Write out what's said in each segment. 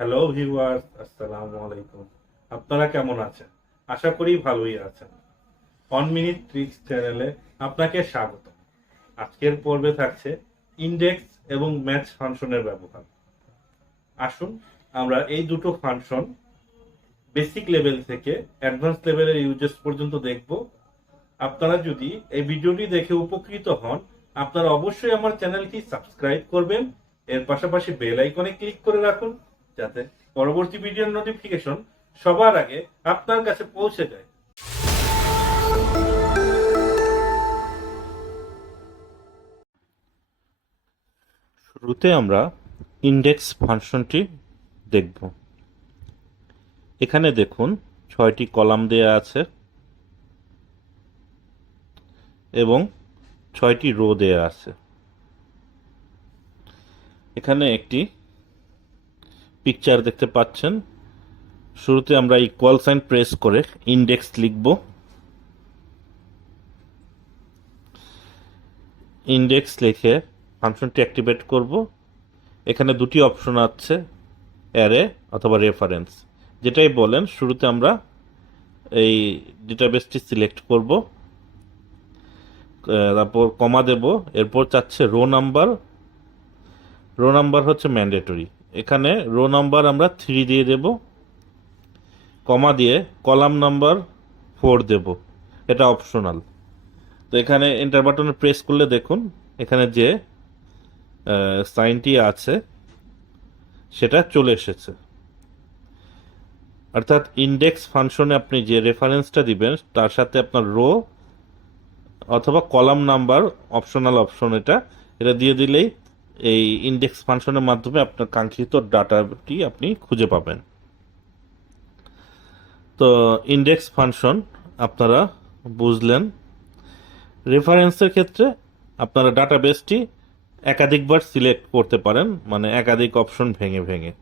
Hello viewers, আসসালামু আলাইকুম। আপনারা কেমন আছেন? আশা করি ভালোই আছেন। 1 মিনিট ট্রিক্স চ্যানেলে আপনাকে স্বাগত। আজকের পর্বে থাকছে ইনডেক্স এবং ম্যাচ ফাংশনের ব্যবহার। আসুন আমরা এই দুটো ফাংশন বেসিক লেভেল থেকে অ্যাডভান্স লেভেলের ইউজেস পর্যন্ত দেখব। আপনারা যদি এই ভিডিওটি দেখে উপকৃত হন, আপনারা অবশ্যই আমার চ্যানেলটি সাবস্ক্রাইব করবেন। এর পাশাপাশি বেল আইকনে ক্লিক করে রাখুন, যাতে পরবর্তী ভিডিওর নোটিফিকেশন সবার আগে আপনার কাছে পৌঁছে যায়। শুরুতে আমরা ইনডেক্স ফাংশনটি দেখব। এখানে দেখুন 6টি কলাম দেয়া আছে এবং 6টি রো দেয়া আছে। এখানে একটি পিকচার দেখতে পাচ্ছেন। শুরুতে আমরা ইকুয়াল সাইন প্রেস করে ইনডেক্স লিখব। ইনডেক্স লিখে ফাংশনটি অ্যাক্টিভেট করব। এখানে দুটি অপশন আছে, অ্যারে অথবা রেফারেন্স। যেটাই বলেন, শুরুতে আমরা এই ডেটাবেসটি সিলেক্ট করব, তারপর কমা দেব, এরপর চাচ্ছে রো নাম্বার। রো নাম্বার হচ্ছে ম্যান্ডেটরি। এখানে রো নাম্বার আমরা 3 দিয়ে দেব, কমা দিয়ে কলাম নাম্বার 4 দেব, এটা অপশনাল। তো এখানে এন্টার বাটনে প্রেস করলে দেখুন এখানে যে সাইনটি আছে সেটা চলে এসেছে। অর্থাৎ ইনডেক্স ফাংশনে আপনি যে রেফারেন্সটা দিবেন তার সাথে আপনার রো অথবা কলাম নাম্বার অপশনাল অপশন, এটা দিয়ে দিলেই এই ইনডেক্স ফাংশনের মাধ্যমে আপনার কাঙ্ক্ষিত ডাটাটি আপনি খুঁজে পাবেন। তো ইনডেক্স ফাংশন আপনারা বুঝলেন। রেফারেন্সের ক্ষেত্রে আপনারা ডাটাবেসটি একাধিকবার সিলেক্ট করতে পারেন, মানে একাধিক অপশন ভেঙে ভেঙে।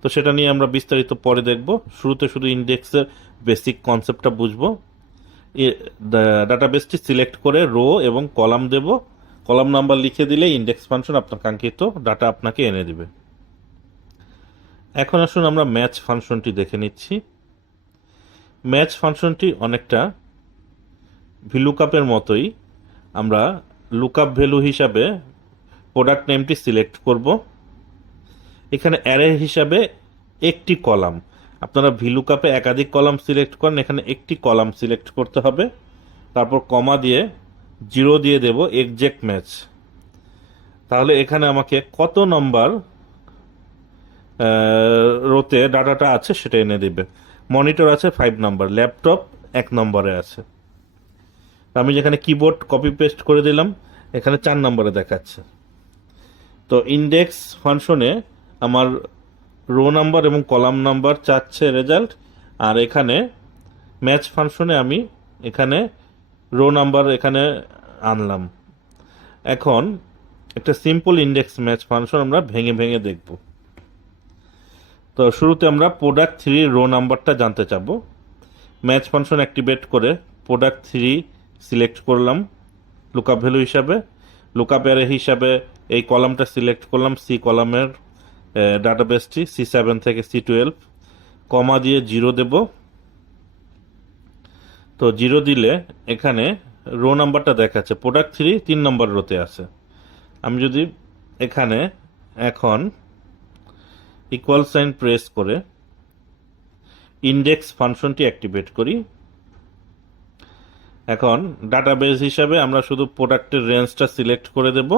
তো সেটা নিয়ে আমরা বিস্তারিত পরে দেখব। শুরুতে শুধু ইনডেক্সের বেসিক কনসেপ্টটা বুঝবো। ডাটাবেসটি সিলেক্ট করে রো এবং কলাম দেব, কলাম নাম্বার লিখে দিলে ইনডেক্স ফাংশন আপনার কাঙ্ক্ষিত ডাটা আপনাকে এনে দিবে। এখন আসুন আমরা ম্যাচ ফাংশনটি দেখে নিচ্ছি। ম্যাচ ফাংশনটি অনেকটা ভিলুকাপের মতোই। আমরা লুকআপ ভ্যালু হিসাবে প্রোডাক্ট নেমটি সিলেক্ট করব। এখানে অ্যারে হিসাবে একটি কলাম, আপনারা ভিলুকাপে একাধিক কলাম সিলেক্ট করেন, এখানে একটি কলাম সিলেক্ট করতে হবে। তারপর কমা দিয়ে 0 দিয়ে দেব, এক্সাক্ট ম্যাচ। তাহলে এখানে আমাকে কত নম্বর রোতে ডাটাটা আছে সেটা এনে দিবে। মনিটর আছে 5 নাম্বার, ল্যাপটপ 1 নম্বরে আছে। আমি যেখানে কিবোর্ড কপি পেস্ট করে দিলাম, এখানে 4 নম্বরে দেখাচ্ছে। তো ইনডেক্স ফাংশনে আমার রো নাম্বার এবং কলাম নাম্বার চাচ্ছে রেজাল্ট, আর এখানে ম্যাচ ফাংশনে আমি এখানে রো নাম্বার এখানে আনলাম। এখন একটা সিম্পল ইনডেক্স ম্যাচ ফাংশন আমরা ভেঙে ভেঙে দেখব। তো শুরুতে আমরা প্রোডাক্ট 3 রো নাম্বারটা জানতে চাবো। ম্যাচ ফাংশন অ্যাক্টিভেট করে প্রোডাক্ট 3 সিলেক্ট করলাম লুকআপ ভ্যালু হিসাবে। লুকআপ অ্যারে হিসাবে এই কলামটা সিলেক্ট করলাম, সি কলামের ডাটাবেসটি C7 থেকে C12, কমা দিয়ে 0 দেব। তো 0 দিলে এখানে রো নাম্বারটা দেখাচ্ছে, প্রোডাক্ট 3 3 নম্বর রোতে আছে। আমি যদি এখানে এখন ইকুয়াল সাইন প্রেস করে ইনডেক্স ফাংশনটি অ্যাক্টিভেট করি, এখন ডাটাবেস হিসাবে আমরা শুধু প্রোডাক্টের রেঞ্জটা সিলেক্ট করে দেব।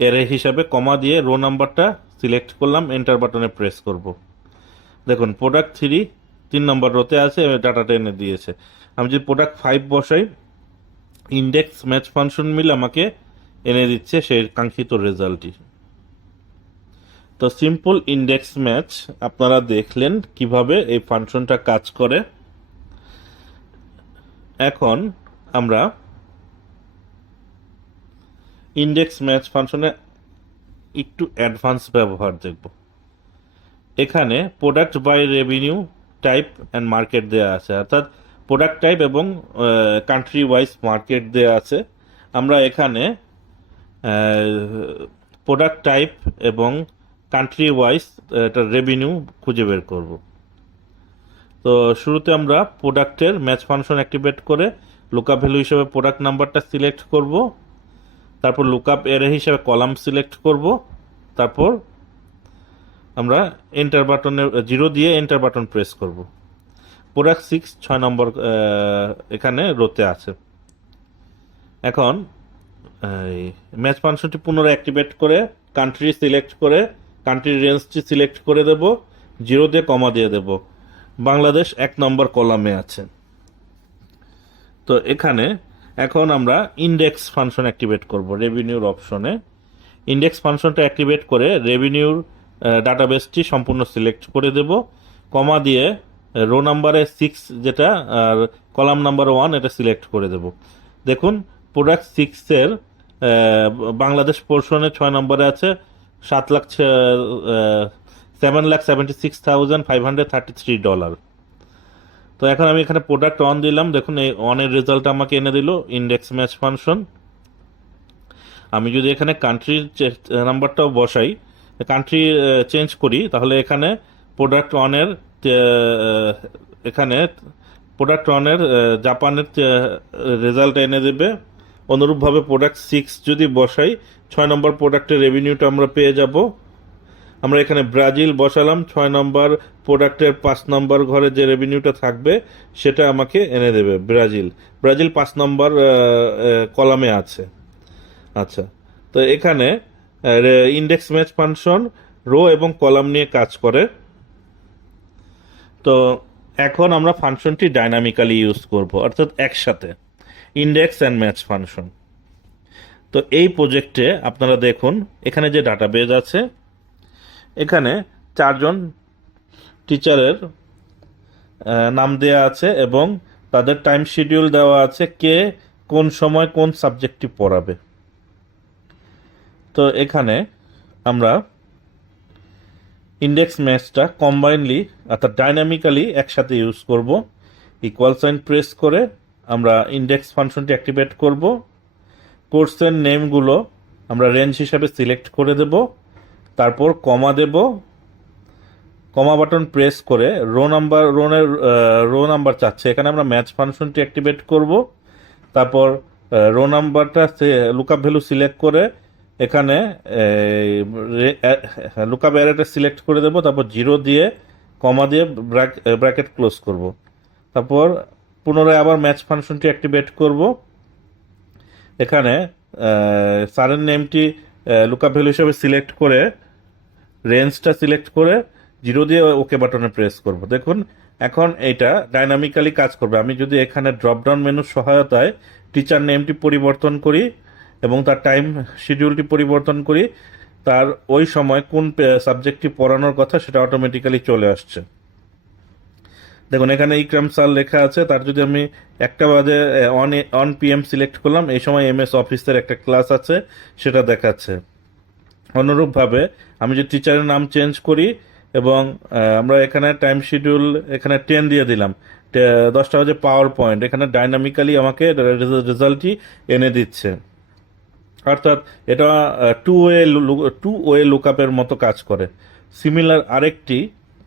অ্যারে হিসাবে কমা দিয়ে রো নাম্বারটা সিলেক্ট করলাম, এন্টার বাটনে প্রেস করব। দেখুন প্রোডাক্ট 3 3 নম্বর রোতে আছে, ডাটাটা এনে দিয়েছে। আমি যদি প্রোডাক্ট 5 বসাই, ইনডেক্স ম্যাচ ফাংশন মিলে আমাকে এনে দিচ্ছে সেই কাঙ্ক্ষিত রেজাল্টটি। তো সিম্পল ইনডেক্স ম্যাচ আপনারা দেখলেন কিভাবে এই ফাংশনটা কাজ করে। এখন আমরা ইনডেক্স ম্যাচ ফাংশনে একটু অ্যাডভান্স ব্যবহার দেখব। এখানে product by revenue type and market দেওয়া আছে, অর্থাৎ প্রোডাক্ট টাইপ এবং কান্ট্রি ওয়াইজ মার্কেট দেওয়া আছে। আমরা এখানে প্রোডাক্ট টাইপ এবং কান্ট্রি ওয়াইজ এটা রেভিনিউ খুঁজে বের করব। তো শুরুতে আমরা প্রোডাক্টের ম্যাচ ফাংশন অ্যাক্টিভেট করে লুকআপ ভ্যালু হিসেবে প্রোডাক্ট নাম্বারটা সিলেক্ট করব, তারপর লুকআপ অ্যারে হিসেবে কলাম সিলেক্ট করব, তারপর আমরা এন্টার বাটনের 0 দিয়ে এন্টার বাটন প্রেস করব। প্রোডাক্ট 6 6 নম্বর এখানে রোতে আছে। এখন এই ম্যাচ ফাংশনটি পুনরায় অ্যাক্টিভেট করে কান্ট্রি সিলেক্ট করে কান্ট্রি রেঞ্জটি সিলেক্ট করে দেব, 0 দিয়ে কমা দিয়ে দেব। বাংলাদেশ 1 নম্বর কলামে আছে। তো এখানে এখন আমরা ইন্ডেক্স ফাংশন অ্যাক্টিভেট করব রেভিনিউর অপশনে। ইন্ডেক্স ফাংশনটা অ্যাক্টিভেট করে রেভিনিউর ডাটাবেসটি সম্পূর্ণ সিলেক্ট করে দেব, কমা দিয়ে রো নাম্বারে 6 যেটা আর কলাম নাম্বার 1 এটা সিলেক্ট করে দেব। দেখুন প্রোডাক্ট 6-এর বাংলাদেশ পোর্শনে 6 নম্বরে আছে $7,76,533। তো এখন আমি এখানে প্রোডাক্ট অন দিলাম, দেখুন এই অনের রেজাল্ট আমাকে এনে দিল ইন্ডেক্স ম্যাচ ফাংশন। আমি যদি এখানে কান্ট্রি নাম্বারটাও বসাই, কান্ট্রি চেঞ্জ করি, তাহলে এখানে প্রোডাক্ট অনের এখানে প্রোডাক্ট অনের জাপানের রেজাল্ট এনে দেবে। অনুরূপভাবে প্রোডাক্ট 6 যদি বসাই, 6 নম্বর প্রোডাক্টের রেভিনিউটা আমরা পেয়ে যাব। আমরা এখানে ব্রাজিল বসালাম, 6 নম্বর প্রোডাক্টের 5 নম্বর ঘরে যে রেভিনিউটা থাকবে সেটা আমাকে এনে দেবে ব্রাজিল। ব্রাজিল 5 নম্বর কলামে আছে। আচ্ছা, তো এখানে ইন্ডেক্স ম্যাচ ফাংশন রো এবং কলাম নিয়ে কাজ করে। তো এখন আমরা ফাংশনটি ডাইনামিক্যালি ইউজ করব, অর্থাৎ একসাথে ইন্ডেক্স অ্যান্ড ম্যাচ ফাংশন। তো এই প্রজেক্টে আপনারা দেখুন এখানে যে ডাটাবেজ আছে, এখানে 4 জন টিচারের নাম দেওয়া আছে এবং তাদের টাইম শিডিউল দেওয়া আছে, কে কোন সময় কোন সাবজেক্টটি পড়াবে। তো এখানে আমরা ইন্ডেক্স ম্যাচটা কম্বাইনলি অর্থাৎ ডাইনামিক্যালি একসাথে ইউজ করব। ইকুয়াল সাইন প্রেস করে আমরা ইন্ডেক্স ফাংশনটি অ্যাক্টিভেট করব। কোর্সের নেমগুলো আমরা রেঞ্জ হিসাবে সিলেক্ট করে দেব, তারপর কমা দেব, কমা বাটন প্রেস করে রো নাম্বার চাচ্ছে, এখানে আমরা ম্যাচ ফাংশনটি অ্যাক্টিভেট করব। তারপর রো নাম্বারটা লুকআপ ভ্যালু সিলেক্ট করে এখানে লুকআপ অ্যারেটা সিলেক্ট করে দেব, তারপর 0 দিয়ে কমা দিয়ে ব্র্যাকেট ক্লোজ করব। তারপর পুনরায় আবার ম্যাচ ফাংশনটি অ্যাক্টিভেট করব। এখানে সারের নেমটি লুকআপ ভ্যালু হিসেবে সিলেক্ট করে রেঞ্জটা সিলেক্ট করে 0 দিয়ে ওকে বাটনে প্রেস করব। দেখুন এখন এটা ডাইনামিক্যালি কাজ করবে। আমি যদি এখানে ড্রপডাউন মেনুর সহায়তায় টিচার নেমটি পরিবর্তন করি এবং তার টাইম শিডিউলটি পরিবর্তন করি, তার ওই সময় কোন সাবজেক্টটি পড়ানোর কথা সেটা অটোমেটিক্যালি চলে আসছে। দেখুন এখানে ইকরাম স্যার লেখা আছে, তার যদি আমি 1টা বাজে অন PM সিলেক্ট করলাম, এই সময় MS অফিসের একটা ক্লাস আছে সেটা দেখাচ্ছে। অনুরূপভাবে আমি যদি টিচারের নাম চেঞ্জ করি এবং আমরা এখানে টাইম শিডিউল এখানে 10 দিয়ে দিলাম, 10টা বাজে পাওয়ার পয়েন্ট, এখানে ডাইনামিক্যালি আমাকে রেজাল্টটি এনে দিচ্ছে। অর্থাৎ এটা টু ওয়ে লুকআপের মতো কাজ করে। সিমিলার আরেকটি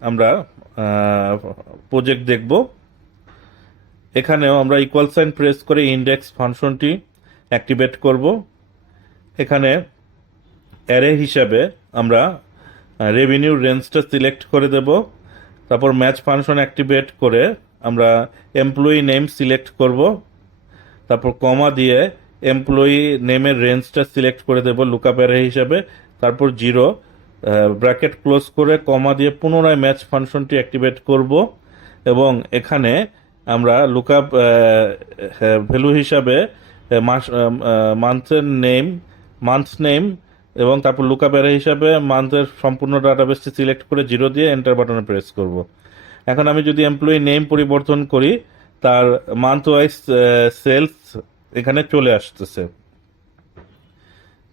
আমরা প্রজেক্ট দেখব। এখানেও আমরা ইকুয়াল সাইন প্রেস করে ইন্ডেক্স ফাংশনটি অ্যাক্টিভেট করব। এখানে অ্যারে হিসাবে আমরা রেভিনিউ রেঞ্জটা সিলেক্ট করে দেব, তারপর ম্যাচ ফাংশন অ্যাক্টিভেট করে আমরা এমপ্লয়ি নেম সিলেক্ট করব, তারপর কমা দিয়ে এমপ্লয়ি নেমের রেঞ্জটা সিলেক্ট করে দেব লুকআপ অ্যারে হিসাবে, তারপর 0 ব্র্যাকেট ক্লোজ করে কমা দিয়ে পুনরায় ম্যাচ ফাংশনটি অ্যাক্টিভেট করব এবং এখানে আমরা লুকআপ ভ্যালু হিসাবে মান্থ নেম এবং তারপর লুকআপ অ্যারে হিসাবে মান্থের সম্পূর্ণ ডাটাবেসটি সিলেক্ট করে 0 দিয়ে এন্টার বাটনে প্রেস করব। এখন আমি যদি এমপ্লয়ি নেম পরিবর্তন করি, তার মান্থ ওয়াইজ সেলস এখানে চলে আসতেছে।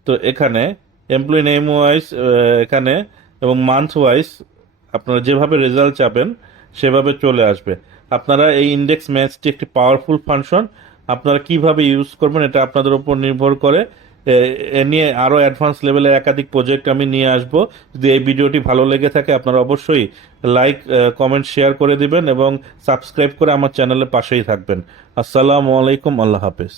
তো এখানে এমপ্লয়ি নেম ওয়াইজ এখানে এবং মান্থ ওয়াইজ আপনারা যেভাবে রেজাল্ট চাবেন সেভাবে চলে আসবে। আপনারা এই ইন্ডেক্স ম্যাচটি একটি পাওয়ারফুল ফাংশন, আপনারা কিভাবে ইউজ করবেন এটা আপনাদের উপর নির্ভর করে। এ নিয়ে আরও অ্যাডভান্স লেভেলের একাধিক প্রজেক্ট আমি নিয়ে আসব। যদি এই ভিডিওটি ভালো লেগে থাকে আপনারা অবশ্যই লাইক, কমেন্ট, শেয়ার করে দিবেন এবং সাবস্ক্রাইব করে আমার চ্যানেলের পাশেই থাকবেন। আসসালামু আলাইকুম, আল্লাহ হাফেজ।